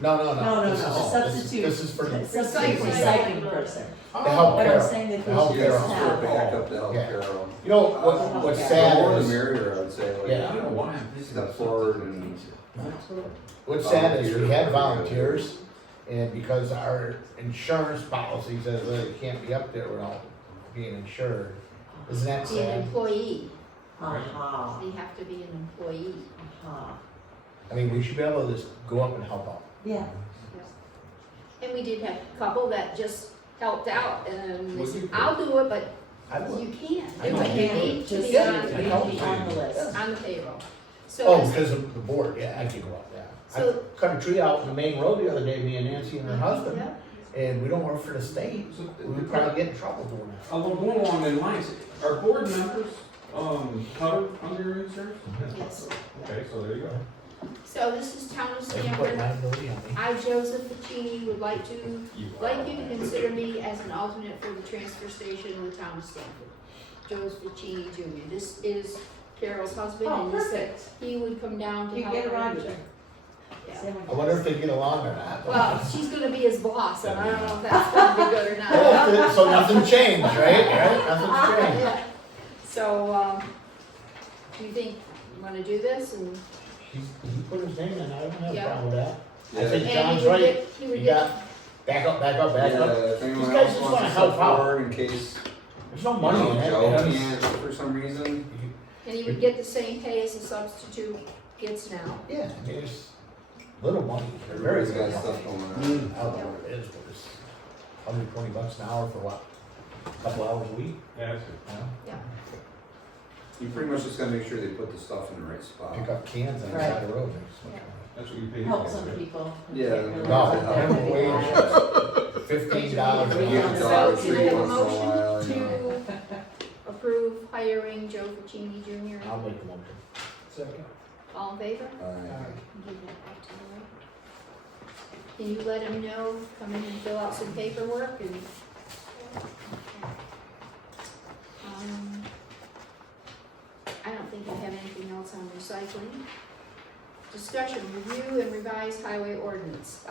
No. No, This is- substitute. This is for. Substitute recycling person. To help But I'm Carol. saying that To they help should Carol. just For have. backup to help Yeah. Carol. You know, what's The sad more the is, merrier, I would say, like, Yeah. I don't know why I'm thinking step of forward substitute and teacher. what's sad is we had Volunteers. volunteers, and because our insurance policy says that it can't be up there without being insured, isn't that Be an sad? employee, Uh-huh, they have to be an employee. uh-huh. I mean, we should be able to just go up and help out. Yeah. And we did have a couple that just helped out, and they Well, said, you could. I'll do it, but I would. you can't I do know. it, you need to Just be Yeah. on, be on the list. on the payroll. Oh, So, this- because of the board, yeah, I could go up there. I So- cut a tree out in the main road the other day, me and Nancy and her husband, yeah, and we don't work for the state, So, we would probably get in trouble doing that. Going along those lines, are board members, covered under your insurance? yes. Okay, so there you go. So this is Town of They can put Stamford. liability on me. I, Joseph Ficini, would like You you to consider me as an alternate for the transfer station in the Town of Stamford. Joseph Ficini Jr. This is Carol's husband, Oh, and he said perfect. he would come down to You help get a her. ride with her. Yeah. I wonder if they get along or not. Well, she's gonna be his boss, and I don't know if that's gonna be good or not. Well, so nothing changed, right? Nothing's changed. Yeah. So, do you think you wanna do this and? He put his name in, I don't have a Yeah. problem with that. I Yeah. think And John's he would right. get, he would You get, got, back up. Yeah, if anyone These guys else just wants wanna to help step out. forward in case, There's no you money in know, it. Joe man. can't for some reason. and he would get the same pay as a substitute gets now. Yeah, I mean, it's little money. Very Everybody's got little stuff money. going on. I don't know what it is, but it's $120 an hour for what? Couple hours a week, Yeah, that's good. you know? You pretty much just gotta make sure they put the stuff in the right spot. Pick up cans on the side of the road. Next. That's what you pay. Help some people. Yeah. No, minimum wage is $15 Give an a hour. Dollar So, Tree can I have a once in a while, motion you know. to approve hiring Joe Ficini Jr.? I'll make the motion. Second. All in favor? Give that back to Roy. Can you let him know, come in and fill out some paperwork and? I don't think I have anything else on recycling. Discussion, review and revise highway ordinance.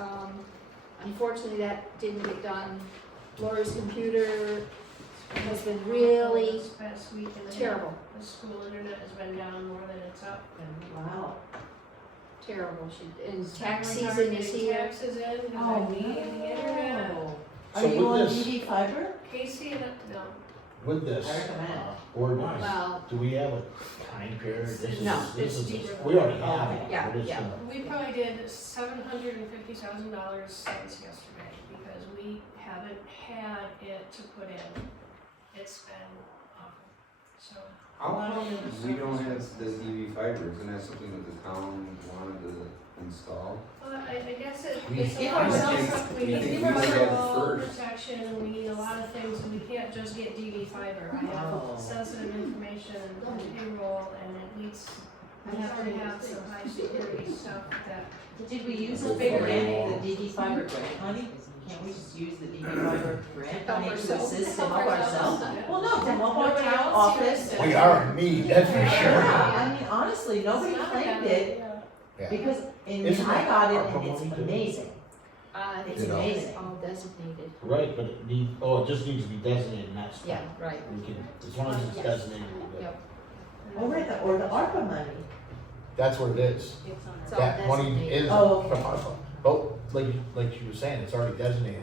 Unfortunately, that didn't get done. Lori's computer has been really This past week and a half, terrible, the school internet has been down more than it's up. Wow. terrible. And It's tax really hard season is getting here. Taxes in, because Oh, I need the internet. no. Are So you with on this- DD fiber? Casey and, no, With this, I recommend. ordinance, Well, do we have a time period? This No, this it's is, deeper. we already have it. Yeah, We're just yeah. gonna- we probably did $750,000 since yesterday, because we haven't had it to put in. It's been awful, so. How come we don't have the EV fiber? Isn't that something that the town wanted to install? Well, I guess it's Yeah, a lot of I stuff, we think need we should have firewall first. protection, we need a lot of things, and we can't just get DV fiber. I Oh. have sensitive information and payroll, and it needs, we have to have some high security stuff that. Did we use the bigger grant, the DD fiber grant money? Can't we just use the DD fiber grant money to assist and help ourselves? Well, no, to help our Nobody town else office. used it. We are in need, that's for sure. Yeah, I mean, honestly, nobody claimed it, Yeah. Yeah. because, and Isn't I that got it, our and it's money too? amazing. It's it's amazing. all designated. Right, but it need, it just needs to be designated, and that's Yeah, right. We can, as long as it's Yes. designated, we're good. Yep. Oh, right, or the ARPA money. That's what it is. It's all That money designated. is Oh, okay. from ARPA. But like you were saying, it's already designated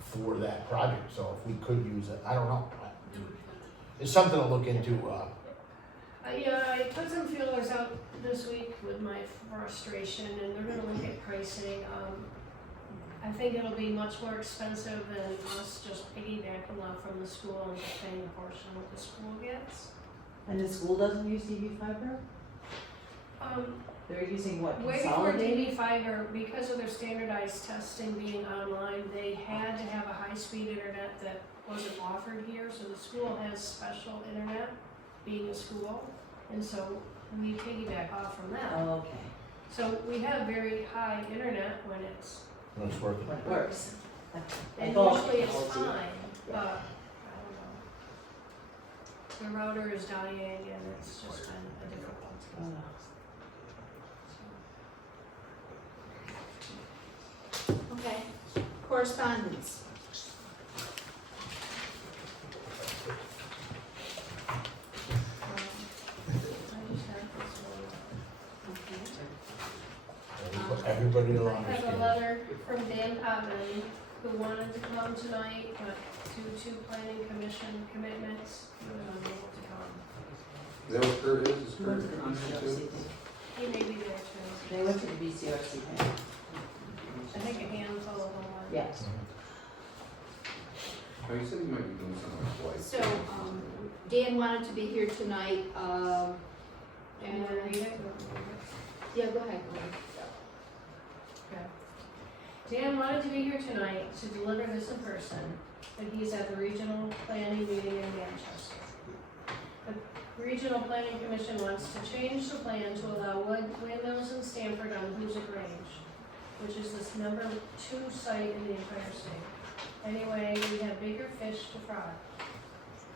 for that project, so if we could use it, I don't know. It's something to look into, I put some feelers out this week with my frustration, and they're gonna look at pricing. I think it'll be much more expensive than us just piggybacking off from the school and just paying a portion of what the school gets. And the school doesn't use DD fiber? They're using what, Way before consolidated? DB5, or because of their standardized testing being online, they had to have a high-speed internet that wasn't offered here, so the school has special internet, being a school, and so we piggyback off from that. Oh, okay, So we have very high internet when it's, When it's working. when it works. and Like all usually it's technology. fine, but, I don't know. The router is dying and it's just been a difficult. Oh. Okay, correspondence. I just had this one. Okay. Everybody will I have a understand. letter from Dan Putnam, who wanted to come tonight, but due to planning commission commitments, he was unable to come. Is that what Kurt is? Is Kurt on here VCRC too? thing. He may be there too. They went to the VCRC thing. I think a handful of them were. Yes. Oh, you said you might be doing something like So, Dan wanted to be here tonight, Do you wanna read it? yeah, go ahead. Dan wanted to be here tonight to deliver this in person, but he's at the regional planning meeting in Manchester. The Regional Planning Commission wants to change the plan to allow windows in Stamford on Hoosick Range, which is this number 2 site in the entire state. Anyway, we have bigger fish to fry.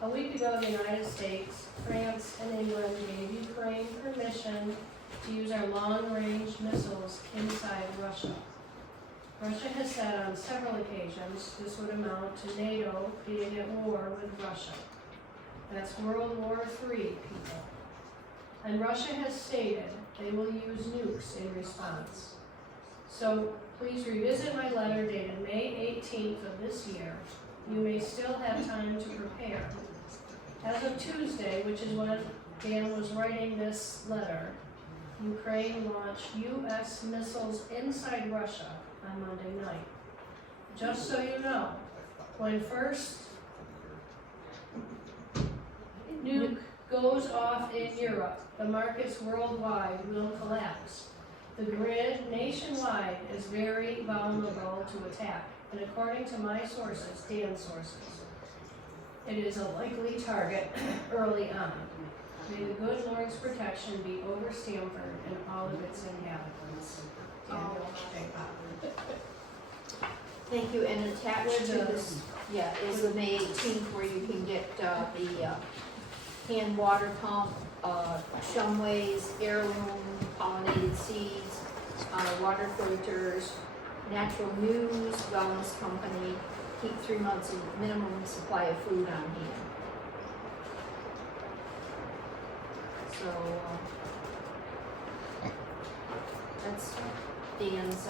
A week ago, the United States, France, and England gave Ukraine permission to use our long-range missiles inside Russia. Russia has said on several occasions this would amount to NATO being at war with Russia. That's World War III, people. And Russia has stated they will use nukes in response. So please revisit my letter dated May 18th of this year. You may still have time to prepare. As of Tuesday, which is when Dan was writing this letter, Ukraine launched U.S. missiles inside Russia on Monday night. Just so you know, when first nuke goes off in Europe, the markets worldwide will collapse. The grid nationwide is very vulnerable to attack, and according to my sources, Dan's sources, it is a likely target early on. May the good Lord's protection be over Stamford and all of its inhabitants. Daniel J. Pop. Thank you, and attached to this, yeah, is the May 18th where you can get, the, hand water pump, Shumway's heirloom pollinated seeds, water filters, Natural News Wellness Company, keep 3 months of minimum supply of food on hand. So, that's Dan's,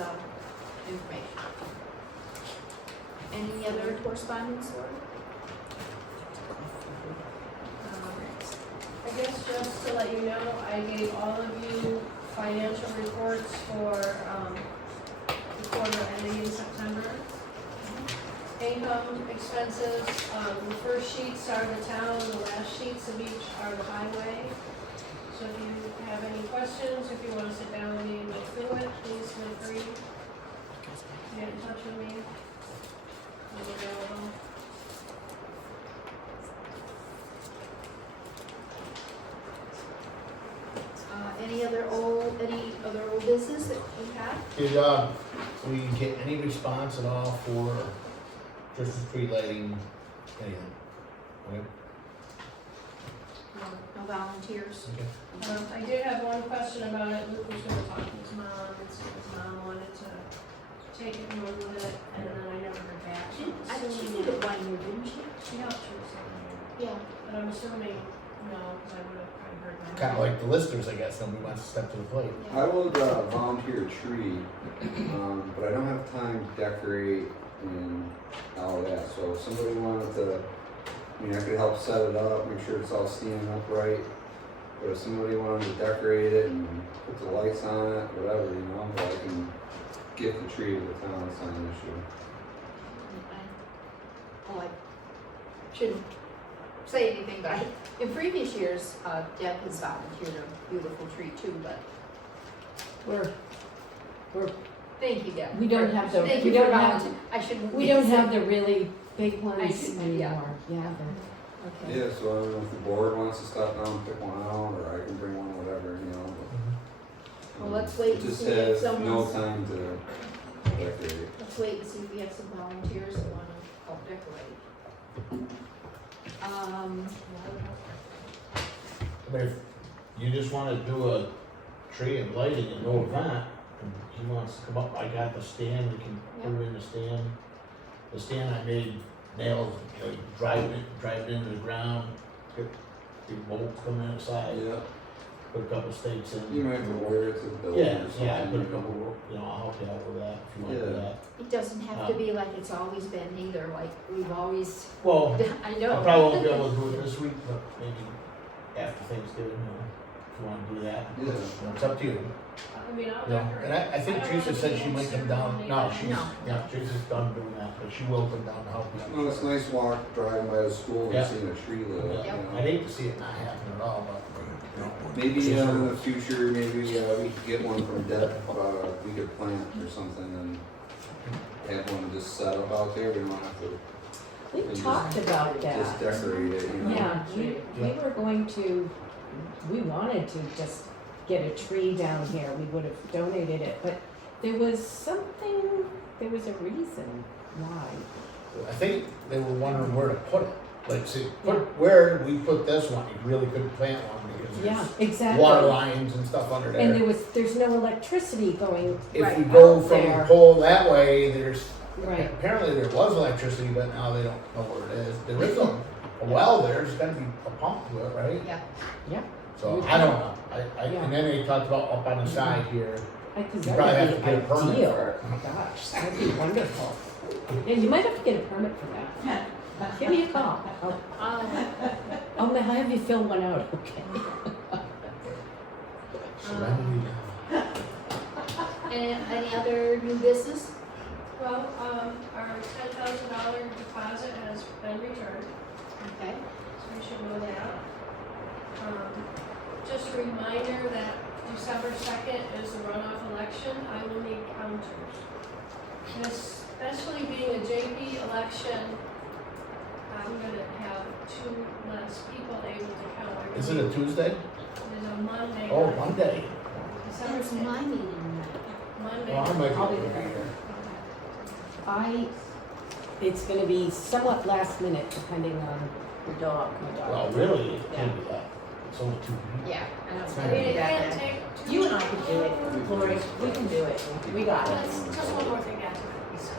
information. Any other correspondence, Laura? I guess just to let you know, I gave all of you financial reports for the quarter ending in September. Income, expenses, the first sheets are the town, the last sheets of each are the highway. So if you have any questions, if you want to sit down with me and go through it, please feel free to get in touch with me. I'm available. Any other old business that you have? Did, we get any response at all for Christmas tree lighting, anything? Okay. No volunteers? Okay. I did have one question about it. Luke was gonna talk to his mom and see if his mom wanted to take it and run with it, and then I never heard back. I think she did it 1 year, didn't she? She helped you with something, Yeah. but I'm assuming no, because I would have probably heard that. Kinda like the listers, I guess, nobody wants to step to the plate. I would volunteer a tree, but I don't have time to decorate and all that. So if somebody wanted to, I could help set it up, make sure it's all standing upright. But if somebody wanted to decorate it and put the lights on it, whatever, but I can gift the tree to the town, it's not an issue. Oh, I shouldn't say anything, but in previous years, Deb has volunteered a beautiful tree too, but we're, Thank you, Deb. we don't have the, Thank we you for don't have, volunteering. I shouldn't. we don't have the really big ones shouldn't, yeah. anymore, yeah, Okay. Yeah, so I don't know if the board wants to stop down and pick one out, or I can bring one, whatever, you know. Well, let's wait It and just see if has no someone's- time to decorate. Let's wait and see if we have some volunteers that wanna help decorate. But if you just wanna do a tree and lighting and no event, and he wants to come up, I got the stand, we can put it in the stand. The stand I made nails, drive it into the ground, get big bolts coming inside, Yeah, put a couple stakes in. you might have to wire it to the building Yeah, or something. yeah, I put a couple, I'll help you out with that if you want to do Yeah. that. It doesn't have to be like it's always been either, like we've always, Well, I I know. probably won't be able to do it this week, but maybe after Thanksgiving, if you wanna do that. Yeah. It's up to you. I mean, I'll Yeah, decorate. and I think I don't Teresa want said to she be might come down, no, ceremony. she's, No. yeah, Teresa's done doing that, but she will come down to help you. Well, it's a nice walk, driving by the school Yeah. and seeing a tree lit up, Yeah, you I'd know. hate to see it not happen at all, but, Maybe in the future, maybe we could get one from Deb, we could plant or something and have one just set up out there, we don't have to we just- talked about just that. decorate it, you know. Yeah, we were going to, we wanted to just get a tree down here, we would have donated it, but there was there was a reason why. I think they were wondering where to put it. Like, see, where did we put this one? You really couldn't plant one because Yeah, there's exactly. water lines and stuff under And there. there's no electricity going, If Right, you go out from the there. pole that way, there's, right, apparently there was electricity, but now they don't know where it is. There is a well there, there's gotta be a pump to it, right? Yeah. yeah, So, I don't know. And then they talked about up on the side here. because You that probably have would to be get a permit ideal. for it. Oh my gosh, that'd be wonderful. Yeah, you might have to get a permit for that. Give me a call. I'll have you fill one out, okay? Serenity. Any other new business? Well, our $10,000 deposit has been returned, Okay. so we should know that. Just a reminder that December 2nd is the runoff election. I will need counters. And especially being a JP election, I'm gonna have 2 less people able to count. Is it a Tuesday? It is a Monday. Oh, night. Monday. December That's 2nd. my meeting. Monday. Well, I might be I'll able be to be there. here. It's gonna be somewhat last minute depending on The dog. Well, really, it can't be that. It's only 2 people. Yeah, I I don't mean, it Yeah. can't take too You and I long. could do it, Lori, we can do it, we got it. Just one more thing after that,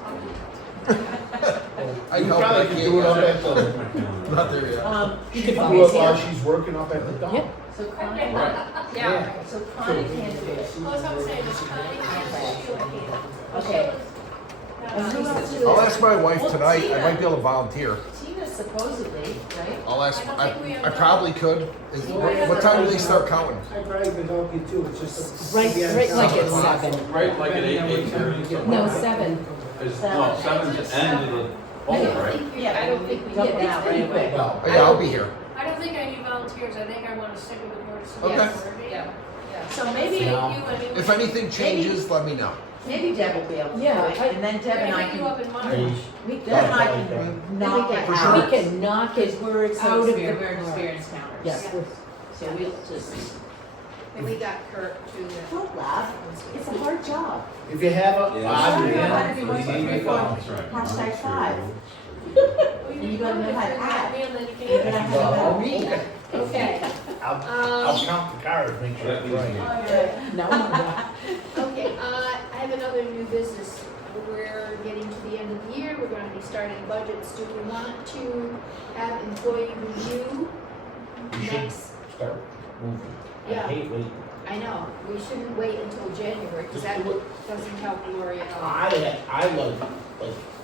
I'll do that. I You help, probably I could can't do it up get at the, it. Not there yet. she could could always do it hear. while she's working up at the dump. Yeah. So Connie, Yeah. so Connie can't do it. Well, that's what I'm saying, is Connie and Sheila can. Okay. Sheila- Who else is I'll it? ask my wife Well, tonight, I Tina- might be able to volunteer. Tina supposedly, right? I'll ask, I don't think we have I probably could. What time do they start counting? I probably could help you too, it's just. Right, right like at 7. Right, like at 8:30. No, 7. No, 7's the end of the poll, right? Yeah, I don't think we Yeah, get it's that pretty right quick. away. Well, Yeah, I'll be here. I don't think I need volunteers, I think I wanna stick with the board of Okay. supervisors. Yeah. So maybe, Thank Yeah. you, anyway. If anything changes, let me know. maybe Deb will be able to do Yeah, it, and then Deb and I Hit you up can, in March. Hey, Deb and I can knock it For out. We can knock it Because we're so out of the experienced, we're park. experienced counters. Yes, we're- So we'll just, And we got Kurt too. don't laugh, it's a hard job. if you have a Yeah. odd I don't know how to man, be you one, two, need three, to four. call. Hashtag 5. Well, And you gotta know how to act. Me and then you can. You're gonna have to know how to read. Okay. Okay. I'll count the cards, make sure it's right. No, no. Okay, I have another new business. We're getting to the end of the year, we're gonna be starting budgets. Do we want to have employee review You should next? start moving. I Yeah. hate waiting. I know, we shouldn't wait until January, because that Just do doesn't help Lori at all. I like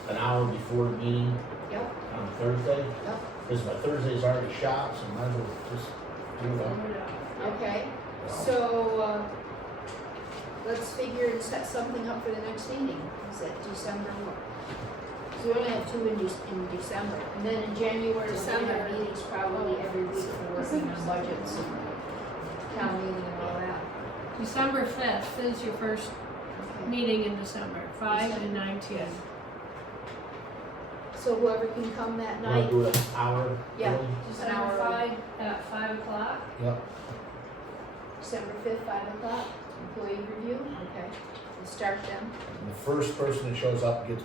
an hour before the meeting Yep, on Thursday. Yep. Because my Thursday's already shot, so might as well just do it. okay, so, let's figure and set something up for the next meeting. Is that December what? So we only have 2 in December, and then in January, we're gonna have meetings probably every week for working on budgets and town meeting and all that. December 5th is your first meeting in December, 5 and 9/10. So whoever can come that Wanna night, do it an hour? Yeah. early? December hour. 5 at 5 o'clock. Yep. December 5th, 5 o'clock, employee review, okay. We'll start them. And the first person that shows up gets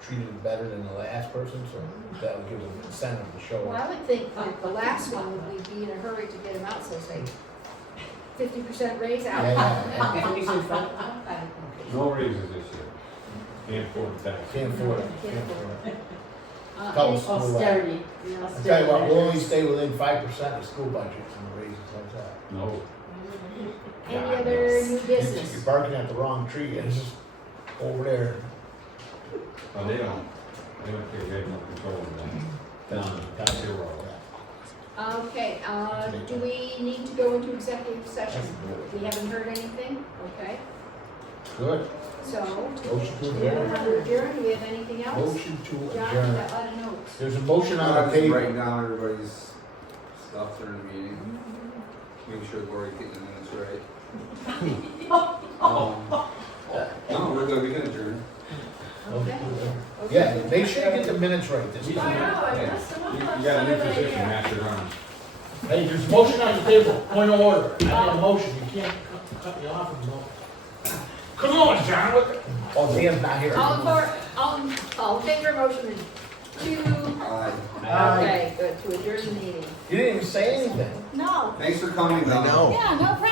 treated better than the last person, so that would give them incentive to show Well, up. I would think that the last one would be in a hurry to get him out, so say 50% raise out. Yeah, No raises this year. Can't afford the tax. Can't afford it, Can't can't afford it. Uh, Tell any- us. Austerity. I tell you what, we'll only stay within 5% of school budgets and raises like that. No. Any other new You're business? barking at the wrong tree, it's just over there. Well, they don't have no control of that. Down, zero. Okay, do we need to go into executive session? We haven't heard anything, okay? Good. So, Motion to we're adjourn. gonna adjourn, do we have anything else? Motion to John, you adjourn. got a lot of notes. There's a motion on I'm the just table. writing down everybody's stuff during the meeting. Make sure Lori's getting the minutes right. No, we're good, we can adjourn. Okay. Yeah, make sure you get the minutes right this I time. know, I messed them up. You last got a new time, position, yeah. Master Runner. Hey, there's a motion on the table, point of order. I have a motion, you can't cut me off and go. Come on, John, what? Oh, Dan's not here. All in favor of motion to, Aye. okay, good, to adjourn the meeting. You didn't even say anything. No. Thanks for coming, I Don. know. Yeah, no problem.